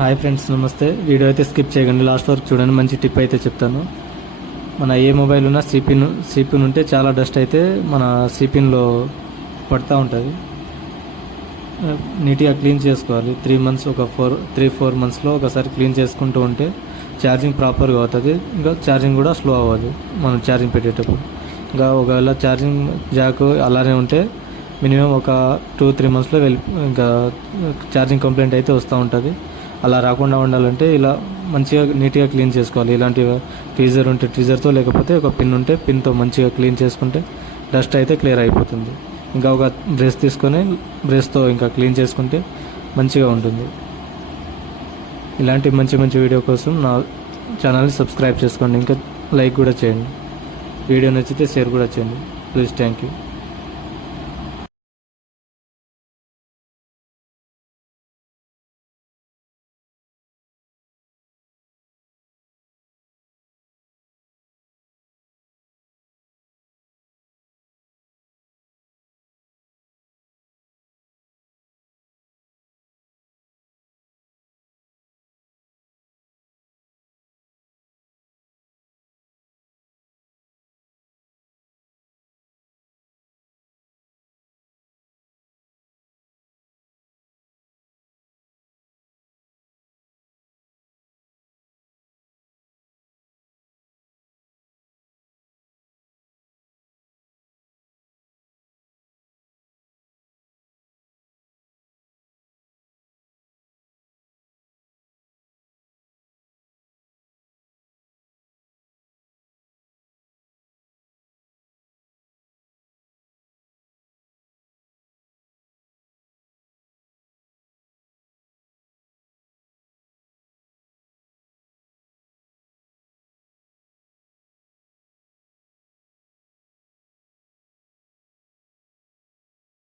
Hi friends, నమస్తే. Video అయితే skip చేయకండి, లాస్ట్ వరకు చూడండి. మంచి టిప్ అయితే చెప్తాను. మన ఏ మొబైల్ ఉన్నా సిపిన్ ఉంటే చాలా డస్ట్ అయితే మన సిపిన్లో పడుతూ ఉంటుంది. నీట్గా క్లీన్ చేసుకోవాలి. 3 మంత్స్ ఒక 4 మంత్స్లో ఒకసారి క్లీన్ చేసుకుంటూ ఉంటే ఛార్జింగ్ ప్రాపర్గా అవుతుంది. ఇంకా ఛార్జింగ్ కూడా స్లో అవ్వదు మనం ఛార్జింగ్ పెట్టేటప్పుడు. ఇంకా ఒకవేళ ఛార్జింగ్ జాక్ అలానే ఉంటే మినిమం ఒక 2-3 మంత్స్లో ఇంకా ఛార్జింగ్ కంప్లైంట్ అయితే వస్తూ ఉంటుంది. అలా రాకుండా ఉండాలంటే ఇలా మంచిగా నీట్గా క్లీన్ చేసుకోవాలి. ఇలాంటి ట్వీజర్ ఉంటే ట్వీజర్తో, లేకపోతే ఒక పిన్ ఉంటే పిన్తో మంచిగా క్లీన్ చేసుకుంటే డస్ట్ అయితే క్లియర్ అయిపోతుంది. ఇంకా ఒక బ్రష్ తీసుకొని బ్రష్తో ఇంకా క్లీన్ చేసుకుంటే మంచిగా ఉంటుంది. ఇలాంటి మంచి మంచి వీడియో కోసం నా ఛానల్ని సబ్స్క్రైబ్ చేసుకోండి. ఇంకా లైక్ కూడా చేయండి. వీడియో నచ్చితే షేర్ కూడా చేయండి ప్లీజ్. Thank you.